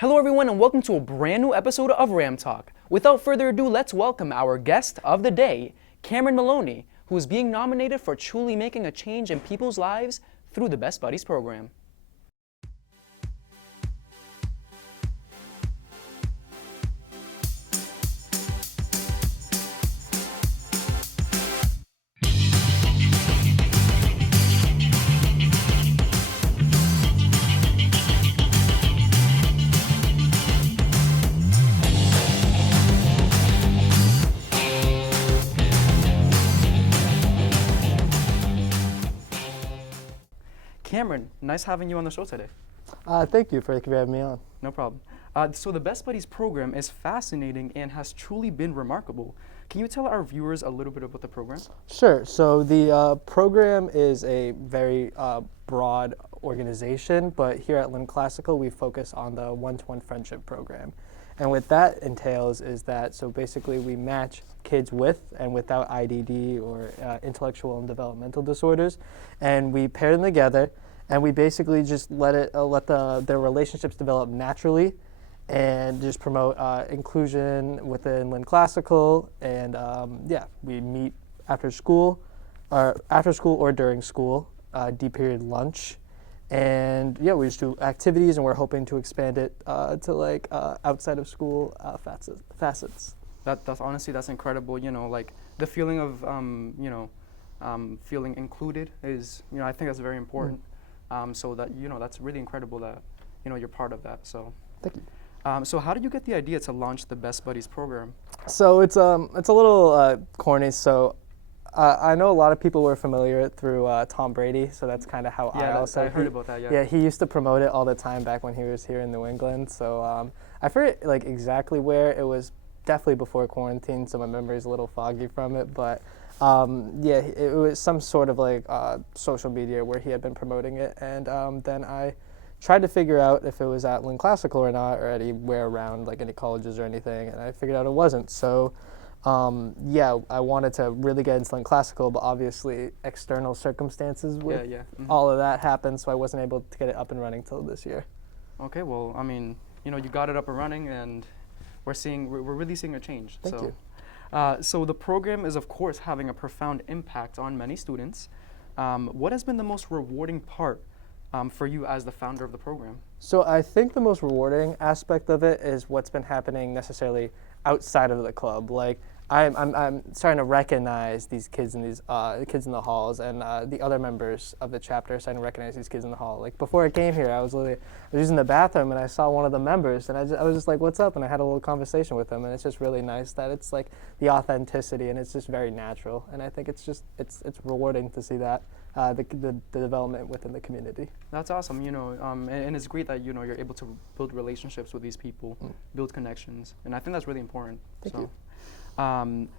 Hello everyone and welcome to a brand new episode of Ram Talk. Without further ado, let's welcome our guest of the day, Cameron Moloney, who is being nominated for truly making a change in people's lives through the Best Buddies program. Cameron, nice having you on the show today. Thank you for having me on. No problem. So the Best Buddies program is fascinating and has truly been remarkable. Can you tell our viewers a little bit about the program? Sure. So the program is a very broad organization, but here at Lynn Classical, we focus on the one-to-one friendship program. And what that entails is that, so basically we match kids with and without IDD or intellectual and developmental disorders, and we pair them together, and we basically just let their relationships develop naturally, and just promote inclusion within Lynn Classical. And we meet after school or during school, D period lunch. And yeah, we just do activities, and we're hoping to expand it to outside of school facets. That's incredible. You know, like the feeling of feeling included is, I think that's very important. So that that's really incredible that you're part of that. So thank you. So how did you get the idea to launch the Best Buddies program? So it's a little corny. So I know a lot of people were familiar through Tom Brady, so that's kind of how I heard about that. Yeah, he used to promote it all the time back when he was here in New England. So I forget exactly where. It was definitely before quarantine, so my memory is a little foggy from it. But it was some sort of social media where he had been promoting it, and then I tried to figure out if it was at Lynn Classical or not, or anywhere around any colleges or anything, and I figured out it wasn't. So I wanted to really get into Lynn Classical, but obviously external circumstances with all of that happened, so I wasn't able to get it up and running till this year. Okay, well, I mean, you got it up and running, and we're really seeing a change. Thank you. So the program is, of course, having a profound impact on many students. What has been the most rewarding part for you as the founder of the program? So I think the most rewarding aspect of it is what's been happening necessarily outside of the club. I'm starting to recognize these kids in kids in the halls, and the other members of the chapter are starting to recognize these kids in the hall. Before I came here, I was using the bathroom, and I saw one of the members, and I was just like, "What's up?" And I had a little conversation with him, and it's just really nice that it's the authenticity, and it's just very natural. And I think it's rewarding to see that the development within the community. That's awesome. And it's great that you're able to build relationships with these people, build connections, and I think that's really important. Thank you.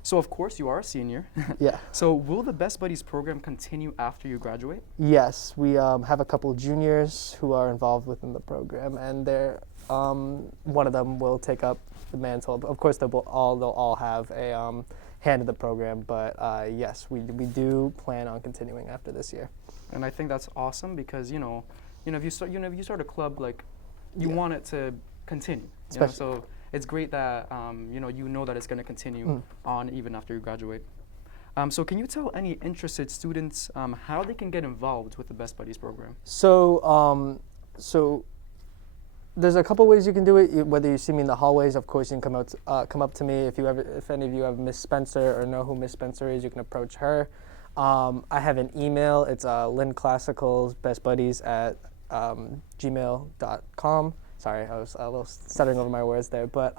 So of course you are a senior. Yeah. So will the Best Buddies program continue after you graduate? Yes, we have a couple juniors who are involved within the program, and they're one of them will take up the mantle. Of course, they'll all have a hand in the program, but yes, we do plan on continuing after this year. And I think that's awesome because if you start a club, you want it to continue. So it's great that that it's going to continue on even after you graduate. So can you tell any interested students how they can get involved with the Best Buddies program? So there's a couple ways you can do it. Whether you see me in the hallways, of course, you can come up to me. If any of you have Miss Spencer or know who Miss Spencer is, you can approach her. I have an email. It's lynnclassicalbestbuddies at gmail.com. Sorry, I was a little stuttering over my words there. But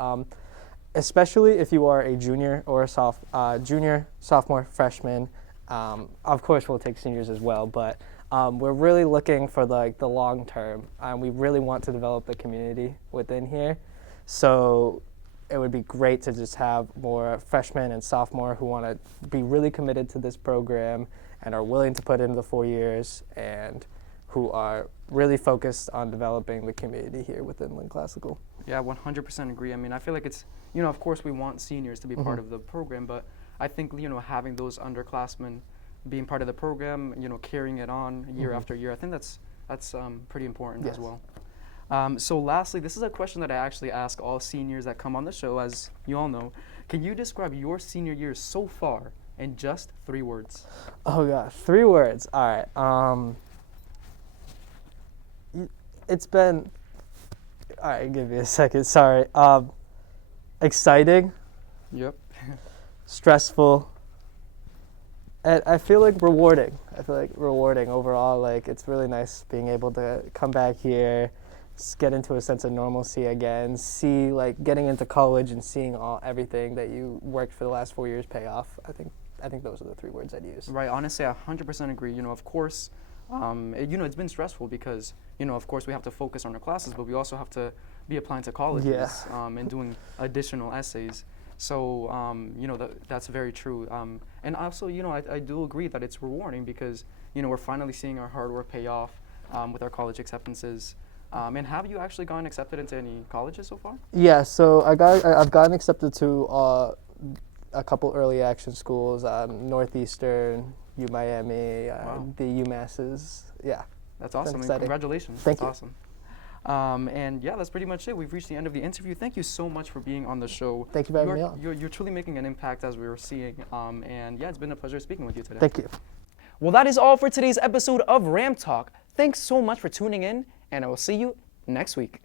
especially if you are a junior or a junior, sophomore, freshman, of course we'll take seniors as well. But we're really looking for the long term. We really want to develop the community within here. So it would be great to just have more freshmen and sophomore who want to be really committed to this program and are willing to put in the 4 years, and who are really focused on developing the community here within Lynn Classical. Yeah, 100% agree. I mean, I feel like it's, of course we want seniors to be part of the program, but I think, having those underclassmen being part of the program, carrying it on year after year, I think that's pretty important as well. So lastly, this is a question that I actually ask all seniors that come on the show, as you all know. Can you describe your senior year so far in just 3 words? Oh God, 3 words. All right. It's been. All right, give me a second. Sorry. Exciting, Yep. stressful, and I feel like rewarding. I feel like rewarding overall. Like it's really nice being able to come back here, get into a sense of normalcy again, see like getting into college and seeing everything that you worked for the last 4 years pay off. I think those are the 3 words I'd use. Right. Honestly, I 100% agree. Of course, it's been stressful because, of course, we have to focus on our classes, but we also have to be applying to colleges and doing additional essays. So, that's very true. And also, I do agree that it's rewarding because, we're finally seeing our hard work pay off with our college acceptances. And have you actually gotten accepted into any colleges so far? Yeah, so I've gotten accepted to a couple early action schools, Northeastern, UMiami, the UMasses. Yeah. That's awesome. Exciting. Congratulations. Thank you. That's awesome. And yeah, that's pretty much it. We've reached the end of the interview. Thank you so much for being on the show. Thank you for having me on. You're truly making an impact, as we were seeing. And yeah, it's been a pleasure speaking with you today. Thank you. Well, that is all for today's episode of Ram Talk. Thanks so much for tuning in, and I will see you next week.